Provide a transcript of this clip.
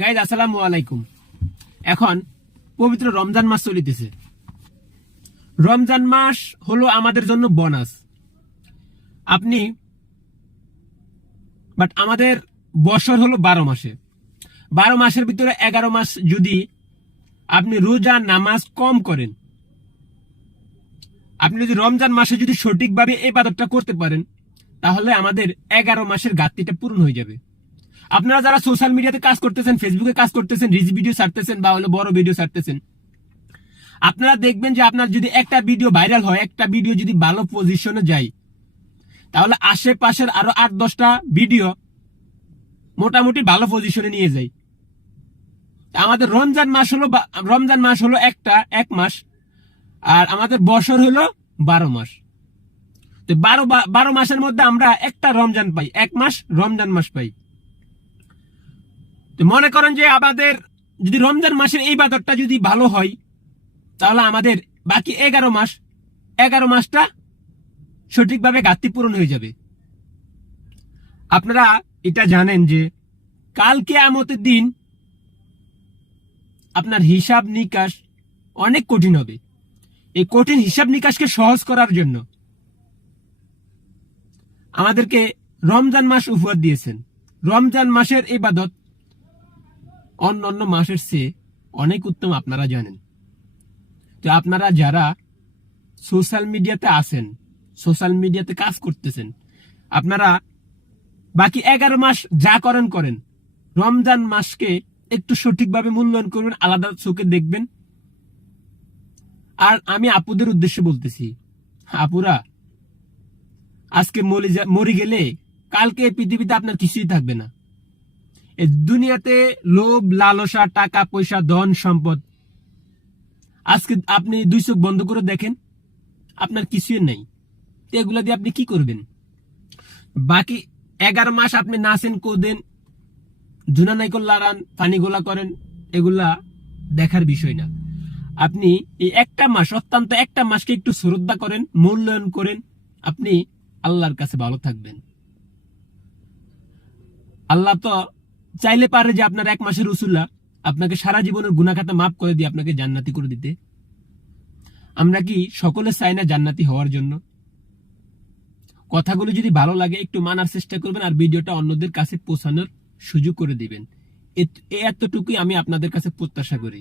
Guys আসসালামু আলাইকুম। এখন পবিত্র রমজান মাস চলিতেছে। রমজান মাস হলো আমাদের জন্য বোনাস। আমাদের বছর হলো 12 মাসে। 12 মাসের ভিতরে 11 মাস যদি আপনি রোজা নামাজ কম করেন, আপনি যদি রমজান মাসে যদি সঠিকভাবে ইবাদতটা করতে পারেন, তাহলে আমাদের 11 মাসের ঘাটতিটা পূরণ হয়ে যাবে। আপনারা যারা সোশ্যাল মিডিয়াতে কাজ করতেছেন, ফেসবুকে কাজ করতেছেন, রিলস ভিডিও ছাড়তেছেন বা হলো বড় ভিডিও ছাড়তেছেন, আপনারা দেখবেন যে আপনার যদি একটা ভিডিও ভাইরাল হয়, একটা ভিডিও যদি ভালো পজিশনে যায়, তাহলে আশেপাশের আরো 8-10টা ভিডিও মোটামুটি ভালো পজিশনে নিয়ে যায়। আমাদের রমজান মাস হলো এক মাস, আর আমাদের বছর হলো 12 মাস। তো 12 মাসের মধ্যে আমরা একটা রমজান পাই, এক মাস রমজান মাস পাই। তো মনে করেন যে আমাদের যদি রমজান মাসের এই ইবাদতটা যদি ভালো হয়, তাহলে আমাদের বাকি 11 মাসটা সঠিকভাবে ঘাটতি পূরণ হয়ে যাবে। আপনারা এটা জানেন যে কাল কিয়ামতের দিন আপনার হিসাব নিকাশ অনেক কঠিন হবে। এই কঠিন হিসাব নিকাশকে সহজ করার জন্য আমাদেরকে রমজান মাস উপহার দিয়েছেন। রমজান মাসের ইবাদত অন্য মাসের চেয়ে অনেক উত্তম, আপনারা জানেন। তো আপনারা যারা সোশ্যাল মিডিয়াতে আছেন, সোশ্যাল মিডিয়াতে কাজ করতেছেন, আপনারা বাকি 11 মাস যা করেন, রমজান মাসকে একটু সঠিকভাবে মূল্যায়ন করবেন, আলাদা চোখে দেখবেন। আর আমি আপুদের উদ্দেশ্যে বলতেছি, আপুরা আজকে মরে গেলে কালকে পৃথিবীতে আপনার কিছুই থাকবে না। এই দুনিয়াতে লোভ, লালসা, টাকা পয়সা, ধন সম্পদ, আজকে আপনি 2 চোখ বন্ধ করে দেখেন, আপনার কিছুই নাই। এগুলা দিয়ে আপনি কি করবেন? বাকি 11 মাস আপনি নাচেন, কোদেন, জুনা নাইকল লাড়ান, পানি গোলা করেন, এগুলা দেখার বিষয় না। আপনি এই অত্যন্ত একটা মাসকে একটু শ্রদ্ধা করেন, মূল্যায়ন করেন, আপনি আল্লাহর কাছে ভালো থাকবেন। আল্লাহ তো চাইলে পারে যে আপনার 1 মাসের উসুল্লা আপনাকে সারা জীবনের গুনাহ খাতা মাফ করে দিয়ে আপনাকে জান্নাতি করে দিতে। আমরা কি সকলে চাই না জান্নাতি হওয়ার জন্য? কথাগুলো যদি ভালো লাগে একটু মানার চেষ্টা করবেন, আর ভিডিওটা অন্যদের কাছে পৌঁছানোর সুযোগ করে দিবেন। এতটুকুই আমি আপনাদের কাছে প্রত্যাশা করি।